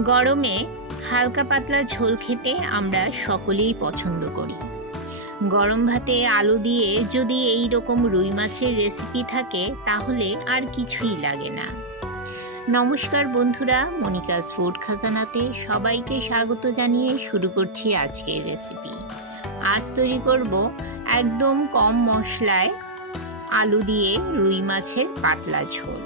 গরমে হালকা পাতলা ঝোল খেতে আমরা সকলেই পছন্দ করি। গরম ভাতে আলু দিয়ে যদি এই রকম রুই মাছের রেসিপি থাকে তাহলে আর কিছুই লাগে না। নমস্কার বন্ধুরা, মনিকাস ফুড খাজানাতে সবাইকে স্বাগত জানিয়ে শুরু করছি আজকের রেসিপি। আজ তৈরি করব একদম কম মশলায় আলু দিয়ে রুই মাছের পাতলা ঝোল।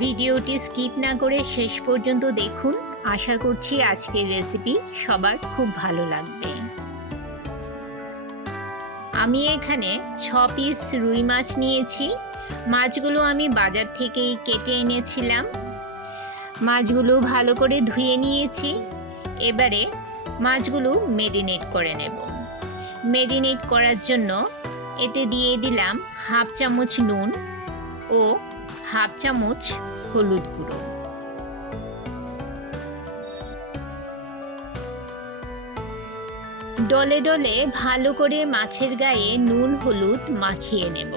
ভিডিওটি স্কিপ না করে শেষ পর্যন্ত দেখুন। আশা করছি আজকের রেসিপি সবার খুব ভালো লাগবে। আমি এখানে 6 পিস রুই মাছ নিয়েছি। মাছগুলো আমি বাজার থেকে কেটে এনেছিলাম। মাছগুলো ভালো করে ধুয়ে নিয়েছি। এবারে মাছগুলো মেরিনেট করে নেব। মেরিনেট করার জন্য এতে দিয়ে দিলাম হাফ চামচ নুন ও হাফ চামচ হলুদ গুঁড়ো। ডলে ডলে ভালো করে মাছের গায়ে নুন হলুদ মাখিয়ে নেব।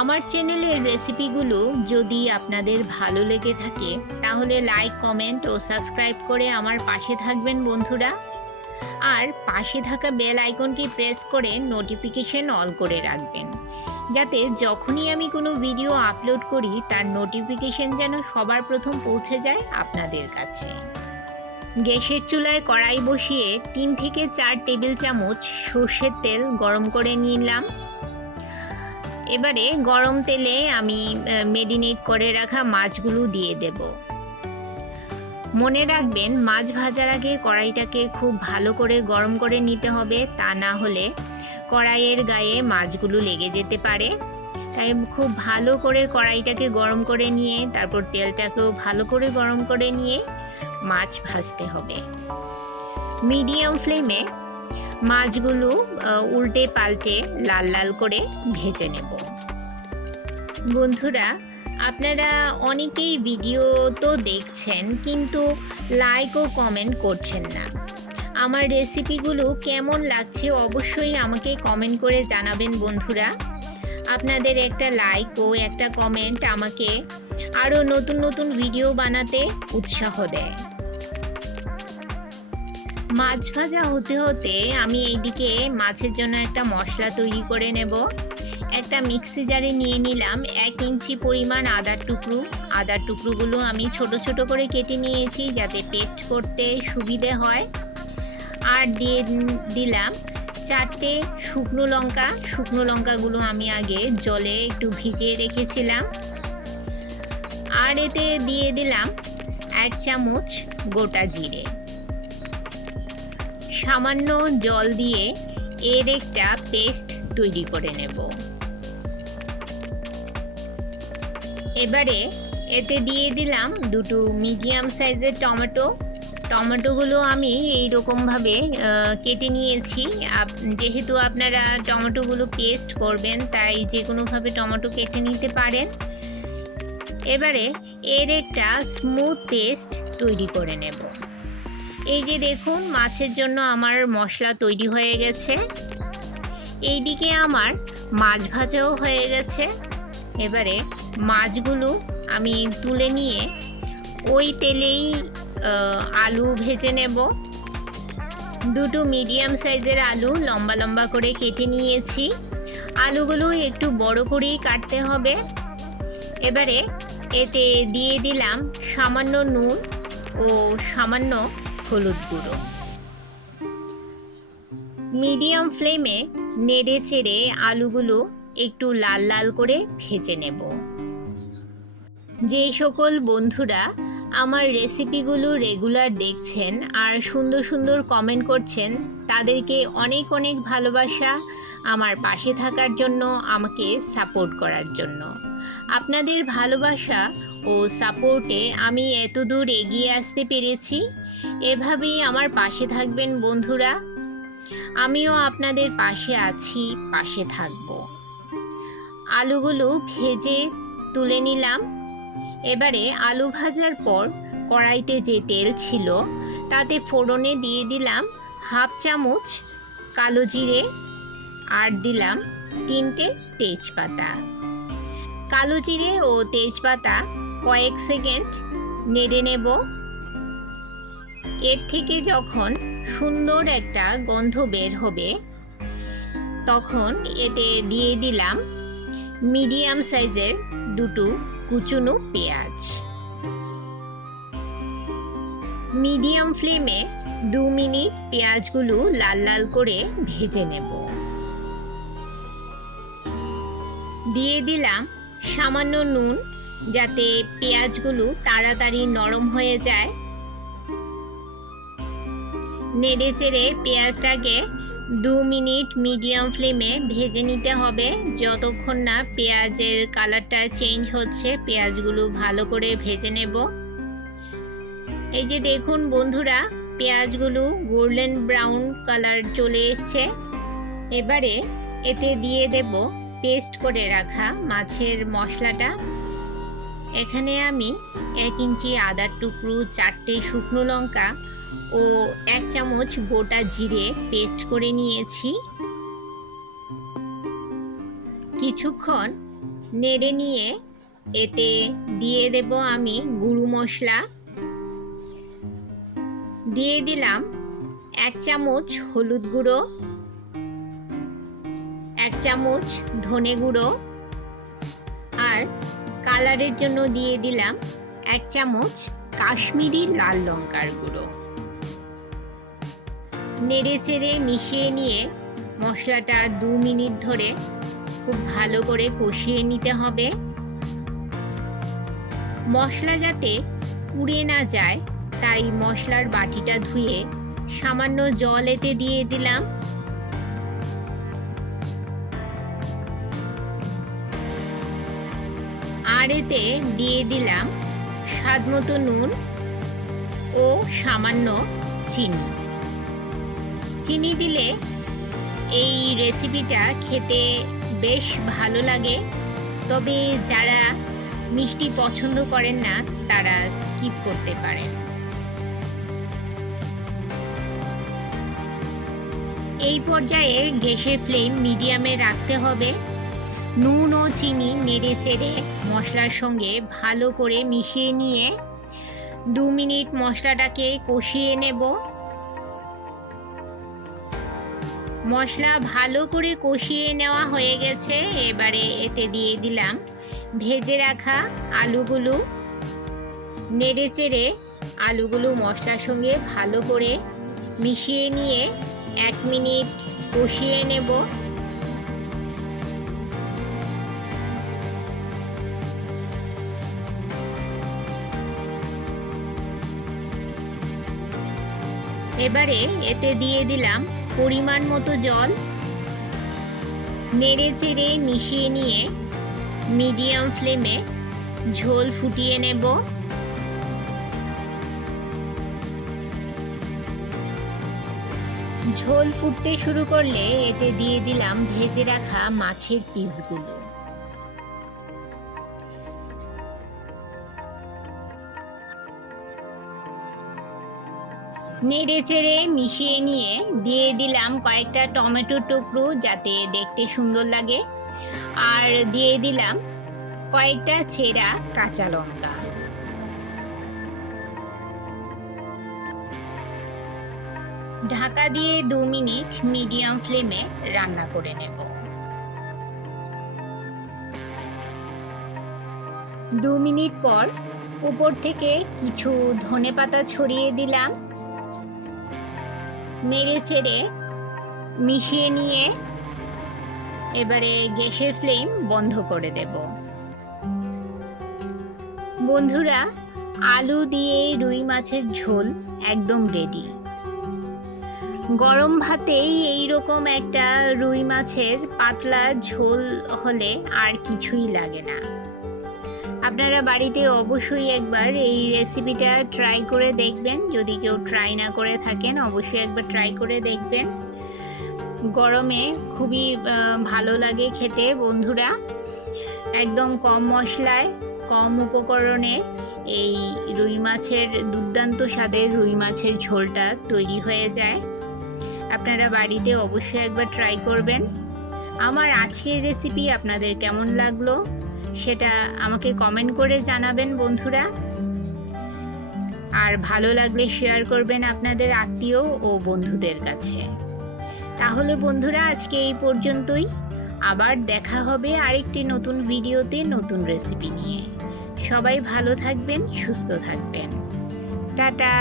আমার চ্যানেলের রেসিপিগুলো যদি আপনাদের ভালো লেগে থাকে তাহলে লাইক, কমেন্ট ও সাবস্ক্রাইব করে আমার পাশে থাকবেন বন্ধুরা। আর পাশে থাকা বেল আইকনটি প্রেস করে নোটিফিকেশন অল করে রাখবেন, যাতে যখনই আমি কোনো ভিডিও আপলোড করি তার নোটিফিকেশন যেন সবার প্রথম পৌঁছে যায় আপনাদের কাছে। গ্যাসের চুলায় কড়াই বসিয়ে 3 থেকে 4 টেবিল চামচ সর্ষের তেল গরম করে নিলাম। এবারে গরম তেলে আমি মেরিনেট করে রাখা মাছগুলো দিয়ে দেব। মনে রাখবেন, মাছ ভাজার আগে কড়াইটাকে খুব ভালো করে গরম করে নিতে হবে, তা না হলে কড়াইয়ের গায়ে মাছগুলো লেগে যেতে পারে। তাই খুব ভালো করে কড়াইটাকে গরম করে নিয়ে তারপর তেলটাকেও ভালো করে গরম করে নিয়ে মাছ ভাজতে হবে। মিডিয়াম ফ্লেমে মাছগুলো উল্টে পাল্টে লাল লাল করে ভেজে নেব। বন্ধুরা, আপনারা অনেকেই ভিডিও তো দেখছেন কিন্তু লাইক ও কমেন্ট করছেন না। আমার রেসিপিগুলো কেমন লাগছে অবশ্যই আমাকে কমেন্ট করে জানাবেন বন্ধুরা। আপনাদের একটা লাইক ও একটা কমেন্ট আমাকে আরও নতুন নতুন ভিডিও বানাতে উৎসাহ দেয়। মাছ ভাজা হতে হতে আমি এইদিকে মাছের জন্য একটা মশলা তৈরি করে নেব। একটা মিক্সি জারে নিয়ে নিলাম 1 ইঞ্চি পরিমাণ আদার টুকরো। আদার টুকরোগুলো আমি ছোট ছোট করে কেটে নিয়েছি যাতে পেস্ট করতে সুবিধে হয়। আর দিয়ে দিলাম 4টে শুকনো লঙ্কা। শুকনো লঙ্কাগুলো আমি আগে জলে একটু ভিজিয়ে রেখেছিলাম। আর এতে দিয়ে দিলাম 1 চামচ গোটা জিরে। সামান্য জল দিয়ে এর একটা পেস্ট তৈরি করে নেব। এবারে এতে দিয়ে দিলাম 2টো মিডিয়াম সাইজের টমেটো। টমেটোগুলো আমি এই রকমভাবে কেটে নিয়েছি। যেহেতু আপনারা টমেটোগুলো পেস্ট করবেন তাই যে কোনোভাবে টমেটো কেটে নিতে পারেন। এবারে এর একটা স্মুথ পেস্ট তৈরি করে নেব। এই যে দেখুন, মাছের জন্য আমার মশলা তৈরি হয়ে গেছে। এইদিকে আমার মাছ ভাজাও হয়ে গেছে। এবারে মাছগুলো আমি তুলে নিয়ে ওই তেলেই আলু ভেজে নেব। 2টো মিডিয়াম সাইজের আলু লম্বা লম্বা করে কেটে নিয়েছি। আলুগুলো একটু বড় করেই কাটতে হবে। এবারে এতে দিয়ে দিলাম সামান্য নুন ও সামান্য হলুদ গুঁড়ো। মিডিয়াম ফ্লেমে নেড়ে চেড়ে আলুগুলো একটু লাল লাল করে ভেজে নেব। যে সকল বন্ধুরা আমার রেসিপিগুলো রেগুলার দেখছেন আর সুন্দর সুন্দর কমেন্ট করছেন তাদেরকে অনেক অনেক ভালোবাসা আমার পাশে থাকার জন্য, আমাকে সাপোর্ট করার জন্য। আপনাদের ভালোবাসা ও সাপোর্টে আমি এতদূর এগিয়ে আসতে পেরেছি। এভাবেই আমার পাশে থাকবেন বন্ধুরা। আমিও আপনাদের পাশে আছি, পাশে থাকব। আলুগুলো ভেজে তুলে নিলাম। এবারে আলু ভাজার পর কড়াইতে যে তেল ছিল তাতে ফোড়নে দিয়ে দিলাম হাফ চামচ কালো জিরে আর দিলাম 3টে তেজপাতা। কালো জিরে ও তেজপাতা কয়েক সেকেন্ড নেড়ে নেব। এর থেকে যখন সুন্দর একটা গন্ধ বের হবে তখন এতে দিয়ে দিলাম মিডিয়াম সাইজের দুটো কুচনো পেঁয়াজ। মিডিয়াম ফ্লেমে 2 মিনিট পেঁয়াজগুলো লাল লাল করে ভেজে নেব। দিয়ে দিলাম সামান্য নুন, যাতে পেঁয়াজগুলো তাড়াতাড়ি নরম হয়ে যায়। নেড়ে চেড়ে পেঁয়াজটাকে 2 মিনিট মিডিয়াম ফ্লেমে ভেজে নিতে হবে, যতক্ষণ না পেঁয়াজের কালারটা চেঞ্জ হচ্ছে। পেঁয়াজগুলো ভালো করে ভেজে নেব। এই যে দেখুন বন্ধুরা, পেঁয়াজগুলো গোল্ডেন ব্রাউন কালার চলে এসছে। এবারে এতে দিয়ে দেব পেস্ট করে রাখা মাছের মশলাটা। এখানে আমি 1 ইঞ্চি আদার টুকরো, 4টে শুকনো লঙ্কা ও 1 চামচ গোটা জিরে পেস্ট করে নিয়েছি। কিছুক্ষণ নেড়ে নিয়ে এতে দিয়ে দেব আমি গুঁড়ো মশলা। দিয়ে দিলাম 1 চামচ হলুদ গুঁড়ো, 1 চামচ ধনে গুঁড়ো আর কালারের জন্য দিয়ে দিলাম 1 চামচ কাশ্মীরি লাল লঙ্কার গুঁড়ো। নেড়ে চেড়ে মিশিয়ে নিয়ে মশলাটা 2 মিনিট ধরে খুব ভালো করে কষিয়ে নিতে হবে। মশলা যাতে পুড়ে না যায় তাই মশলার বাটিটা ধুয়ে সামান্য জল এতে দিয়ে দিলাম। আর এতে দিয়ে দিলাম স্বাদমতো নুন ও সামান্য চিনি। চিনি দিলে এই রেসিপিটা খেতে বেশ ভালো লাগে, তবে যারা মিষ্টি পছন্দ করেন না তারা স্কিপ করতে পারেন। এই পর্যায়ে গ্যাসের ফ্লেম মিডিয়ামে রাখতে হবে। নুন ও চিনি নেড়ে চেড়ে মশলার সঙ্গে ভালো করে মিশিয়ে নিয়ে 2 মিনিট মশলাটাকে কষিয়ে নেব। মশলা ভালো করে কষিয়ে নেওয়া হয়ে গেছে। এবারে এতে দিয়ে দিলাম ভেজে রাখা আলুগুলো। নেড়ে চেড়ে আলুগুলো মশলার সঙ্গে ভালো করে মিশিয়ে নিয়ে 1 মিনিট কষিয়ে নেব। এবারে এতে দিয়ে দিলাম পরিমাণ মতো জল। নেড়ে চেড়ে মিশিয়ে নিয়ে মিডিয়াম ফ্লেমে ঝোল ফুটিয়ে নেব। ঝোল ফুটতে শুরু করলে এতে দিয়ে দিলাম ভেজে রাখা মাছের পিসগুলো। নেড়ে চেড়ে মিশিয়ে নিয়ে দিয়ে দিলাম কয়েকটা টমেটোর টুকরো, যাতে দেখতে সুন্দর লাগে। আর দিয়ে দিলাম কয়েকটা চেরা কাঁচা লঙ্কা। ঢাকা দিয়ে 2 মিনিট মিডিয়াম ফ্লেমে রান্না করে নেব। 2 মিনিট পর উপর থেকে কিছু ধনেপাতা ছড়িয়ে দিলাম। নেড়ে চেড়ে মিশিয়ে নিয়ে এবারে গ্যাসের ফ্লেম বন্ধ করে দেব। বন্ধুরা, আলু দিয়ে রুই মাছের ঝোল একদম রেডি। গরম ভাতেই এইরকম একটা রুই মাছের পাতলা ঝোল হলে আর কিছুই লাগে না। আপনারা বাড়িতে অবশ্যই একবার এই রেসিপিটা ট্রাই করে দেখবেন। যদি কেউ ট্রাই না করে থাকেন অবশ্যই একবার ট্রাই করে দেখবেন। গরমে খুবই ভালো লাগে খেতে বন্ধুরা। একদম কম মশলায় কম উপকরণে এই রুই মাছের দুর্দান্ত স্বাদের রুই মাছের ঝোলটা তৈরি হয়ে যায়। আপনারা বাড়িতে অবশ্যই একবার ট্রাই করবেন। আমার আজকের রেসিপি আপনাদের কেমন লাগলো সেটা আমাকে কমেন্ট করে জানাবেন বন্ধুরা। আর ভালো লাগলে শেয়ার করবেন আপনাদের আত্মীয় ও বন্ধুদের কাছে। তাহলে বন্ধুরা আজকে এই পর্যন্তই। আবার দেখা হবে আরেকটি নতুন ভিডিওতে নতুন রেসিপি নিয়ে। সবাই ভালো থাকবেন, সুস্থ থাকবেন। টাটা।